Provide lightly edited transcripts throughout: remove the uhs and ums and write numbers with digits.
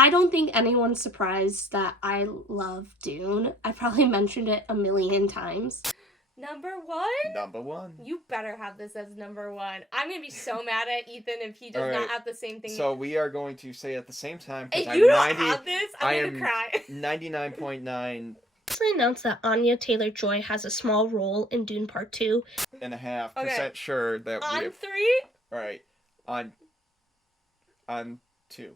I don't think anyone's surprised that I love Dune. I probably mentioned it a million times. Number one? Number one. You better have this as number one. I'm gonna be so mad at Ethan if he does All right. not have the same thing. So we are going to say at the same time. If I'm you don't 90, have this, I'm gonna cry. 99.9 Recently announced that Anya Taylor-Joy has a small role in Dune Part 2. and a half percent sure that On we have. 3? All right. On 2.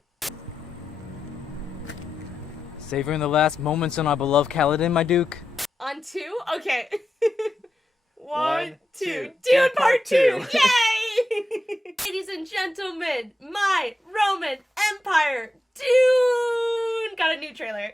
Savoring the last moments on our beloved Kaladin, my Duke. On 2? Okay. 1, 2. Dune Dune Part Part 2! 2. Yay! Ladies and gentlemen, my Roman Empire, Dune! Got a new trailer.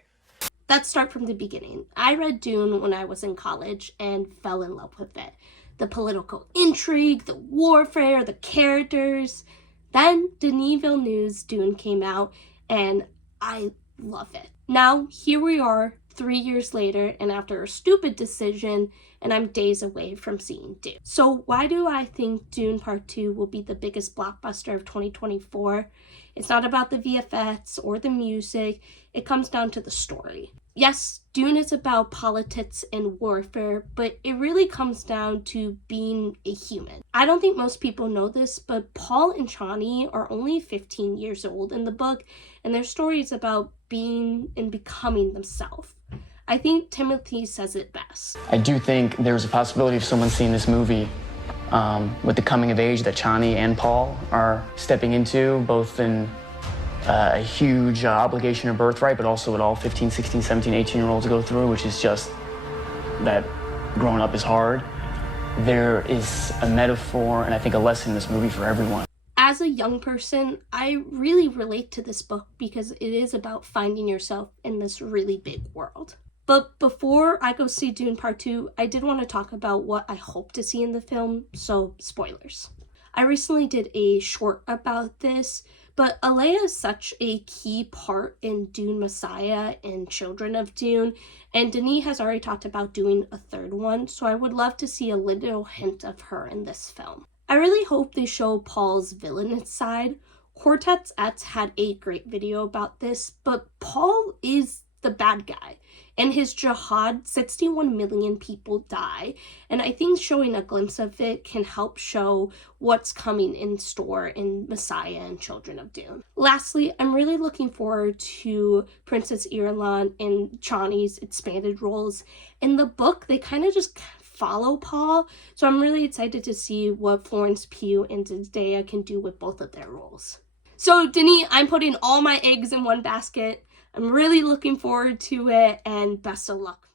Let's start from the beginning. I read Dune when I was in college and fell in love with it. The political intrigue, the warfare, the characters. Then Denis Villeneuve's Dune came out and I love it. Now, here we are 3 years later and after a stupid decision, and I'm days away from seeing Dune. So why do I think Dune Part 2 will be the biggest blockbuster of 2024? It's not about the VFX or the music. It comes down to the story. Yes, Dune is about politics and warfare, but it really comes down to being a human. I don't think most people know this, but Paul and Chani are only 15 years old in the book, and their story is about being and becoming themselves. I think Timothy says it best. I do think there's a possibility of someone seeing this movie with the coming of age that Chani and Paul are stepping into, both in a huge obligation or birthright, but also what all 15, 16, 17, 18-year-olds go through, which is just that growing up is hard. There is a metaphor and I think a lesson in this movie for everyone. As a young person, I really relate to this book because it is about finding yourself in this really big world. But before I go see Dune Part 2, I did want to talk about what I hope to see in the film, so spoilers. I recently did a short about this, but Alea is such a key part in Dune Messiah and Children of Dune, and Denis has already talked about doing a third one, so I would love to see a little hint of her in this film. I really hope they show Paul's villainous side. Quartet's Ets had a great video about this, but Paul is the bad guy. In his jihad, 61 million people die, and I think showing a glimpse of it can help show what's coming in store in Messiah and Children of Dune. Lastly, I'm really looking forward to Princess Irulan and Chani's expanded roles. In the book, they kind of just follow Paul, so I'm really excited to see what Florence Pugh and Zendaya can do with both of their roles. So Denis, I'm putting all my eggs in one basket. I'm really looking forward to it, and best of luck.